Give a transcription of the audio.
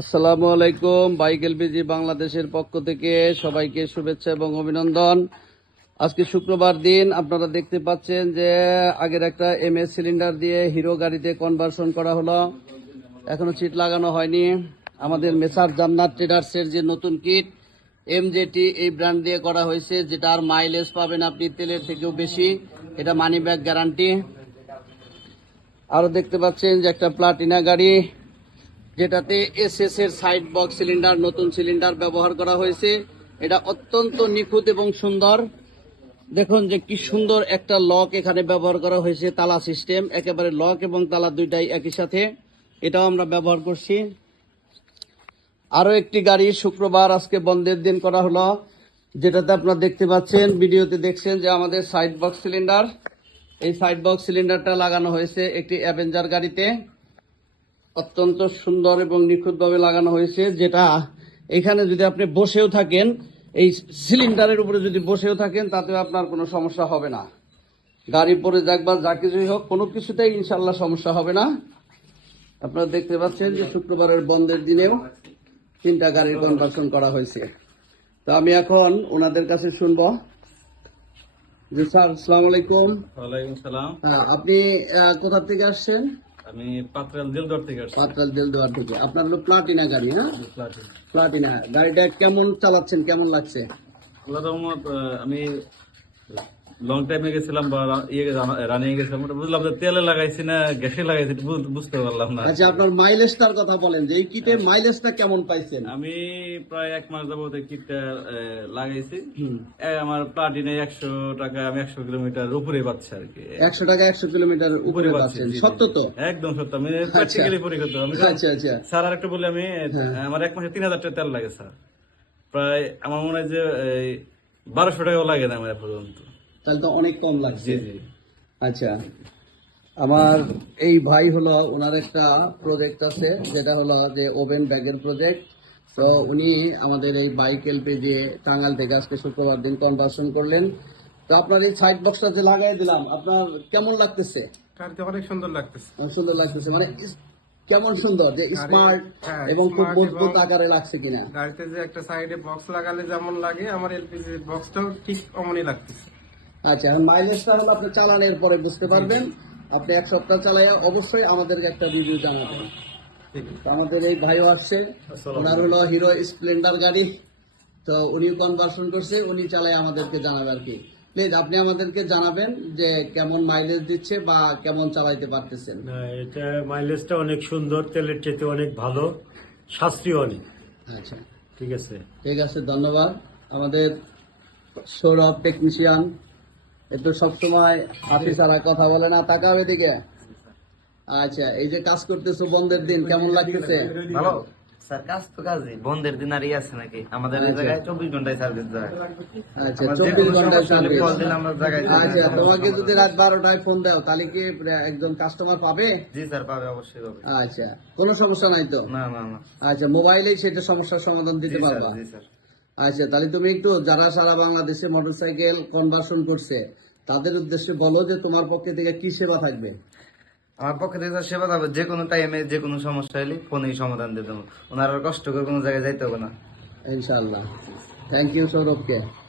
আসসালামু আলাইকুম bike LPG বাংলাদেশের পক্ষ থেকে সবাইকে শুভেচ্ছা এবং অভিনন্দন। আজকে শুক্রবার দিন, আপনারা দেখতে পাচ্ছেন যে আগের একটা এম এস সিলিন্ডার দিয়ে হিরো গাড়িতে কনভার্সন করা হলো। এখনও চিট লাগানো হয়নি। আমাদের মেসার জান্নাত ট্রেডার্সের যে নতুন কিট এমজেটি এই ব্র্যান্ড দিয়ে করা হয়েছে যেটার মাইলেজ পাবেন আপনি তেলের থেকেও বেশি। এটা মানি ব্যাগ গ্যারান্টি আরও দেখতে পাচ্ছেন যে একটা প্লাটিনা গাড়ি যেটাতে এসএস এর সাইড বক্স সিলিন্ডার নতুন সিলিন্ডার ব্যবহার করা হয়েছে। এটা অত্যন্ত নিখুঁত এবং সুন্দর। দেখুন যে কি সুন্দর একটা লক এখানে ব্যবহার করা হয়েছে, তালা সিস্টেম একেবারে লক এবং তালা দুইটাই একই সাথে। এটাও আমরা ব্যবহার করছি। আরও একটি গাড়ি শুক্রবার আজকে বন্ধের দিন করা হলো। যেটাতে আপনারা দেখতে পাচ্ছেন, ভিডিওতে দেখছেন যে আমাদের সাইড বক্স সিলিন্ডার এই সাইড বক্স সিলিন্ডারটা লাগানো হয়েছে একটি অ্যাভেঞ্জার গাড়িতে। অত্যন্ত সুন্দর এবং নিখুঁতভাবে লাগানো হয়েছে যেটা এখানে যদি আপনি বসেও থাকেন এই সিলিন্ডারের উপরে যদি বসেও থাকেন তাতেও আপনার কোনো সমস্যা হবে না। গাড়ি পরে যাক বা যা কিছুই হোক কোনো কিছুতেই ইনশাল্লাহ সমস্যা হবে না। আপনারা দেখতে পাচ্ছেন যে শুক্রবারের বন্ধের দিনেও তিনটা গাড়ির কনভার্সন করা হয়েছে। তো আমি এখন ওনাদের কাছে শুনব। জি স্যার আসসালামু আলাইকুম। ওয়ালাইকুম সালাম। হ্যাঁ আপনি কোথা থেকে আসছেন? আমি পাত্রাল দিলদর থেকে আসছি। পাত্রাল দেলদুয়ার থেকে। আপনার হলো প্লাটিনা গাড়ি না? প্লাটিনা। প্লাটিনা। গাড়িটা কেমন চালাচ্ছেন? কেমন লাগছে? আল্লাহ রহমত আমি লং টাইমে গেছিলাম বা ইয়ে রানিয়ে গেছিলাম ওটা বুঝলাম যে তেলে লাগাইছি না গ্যাসে লাগাইছি বুঝতে পারলাম না। আচ্ছা আপনার মাইলেজটার কথা বলেন যে এই কিটে মাইলেজটা কেমন পাইছেন? আমি প্রায় এক মাস যাবত এই কিটটা লাগাইছি। আমার প্লাটিনে একশো টাকা আমি একশো কিলোমিটার উপরে পাচ্ছি আর কি। একশো টাকা একশো কিলোমিটার উপরে পাচ্ছি, পাচ্ছেন। সত্য তো? একদম সত্য আমি প্র্যাকটিক্যালি পরীক্ষা আমি আচ্ছা আচ্ছা। স্যার আর একটা বলি আমি আমার এক মাসে তিন হাজার টাকা তেল লাগে স্যার। প্রায় আমার মনে হয় যে বারোশো টাকাও লাগে না আমার পর্যন্ত। তাহলে তো অনেক কম লাগছে। আচ্ছা। আমার এই ভাই হলো ওনার একটা প্রজেক্ট আছে যেটা হলো যে ওভেন ব্যাগের প্রজেক্ট তো উনি আমাদের এই বাইক এলপি দিয়ে টাঙ্গাল থেকে আজকে শুক্রবার দিন কনভার্সন করলেন। তো আপনার এই সাইড বক্সটা যে লাগাই দিলাম আপনার কেমন লাগতেছে? অনেক সুন্দর লাগতেছে। সুন্দর লাগতেছে মানে কেমন সুন্দর যে স্মার্ট হ্যাঁ, এবং খুব মজবুত আকারে লাগছে কিনা। গাড়িতে যে একটা সাইডে বক্স লাগালে যেমন লাগে আমার এলপিজি বক্সটাও ঠিক অমনই লাগতেছে। আচ্ছা মাইলেজটা হলো আপনি চালানোর পরে বুঝতে পারবেন। আপনি এক সপ্তাহ চালাই অবশ্যই আমাদেরকে একটা রিভিউ জানাবেন। আমাদের এই ভাইও আসছে। ওনার হলো হিরো স্প্লেন্ডার গাড়ি। তো উনি কনভার্সন করছে উনি চালায় আমাদেরকে জানাবে আর কি। প্লিজ আপনি আমাদেরকে জানাবেন যে কেমন মাইলেজ দিচ্ছে বা কেমন চালাইতে পারতেছেন। এটা মাইলেজটা অনেক সুন্দর তেলের চেতে অনেক ভালো সাশ্রী অনেক। আচ্ছা। ঠিক আছে। ঠিক আছে ধন্যবাদ। আমাদের সৌরভ টেকনিশিয়ান একটু সবসময় ছাড়া কথা বলে না তাকাও এদিকে। আচ্ছা এই যে কাজ করতেছো বন্ধের দিন কেমন লাগতেছে? ভালো। স্যার কাজ তো কাজই। বন্ধের দিন আর আছে নাকি? আমাদের এই জায়গায় চব্বিশ ঘন্টায় সার্ভিস দেয়। আচ্ছা চব্বিশ ঘন্টায় সার্ভিস চলে আচ্ছা তোমাকে যদি রাত বারোটায় ফোন দাও তাহলে কি একজন কাস্টমার পাবে? জি স্যার পাবে অবশ্যই পাবে। আচ্ছা কোনো সমস্যা নাই তো? না না না। আচ্ছা মোবাইলেই সেটা সমস্যার সমাধান দিতে পারবা। জি স্যার। আচ্ছা তাহলে তুমি একটু যারা সারা বাংলাদেশে মোটরসাইকেল কনভার্সন করছে তাদের উদ্দেশ্যে বলো যে তোমার পক্ষে থেকে কি সেবা থাকবে? আমার পক্ষে থেকে সেবা থাকবে যে কোনো টাইমে যে কোনো সমস্যা হলে ফোনেই সমাধান দিয়ে দেবো। ওনার আর কষ্ট করে কোনো জায়গায় যাইতে হবে না। ইনশাল্লাহ থ্যাংক ইউ সৌরভকে।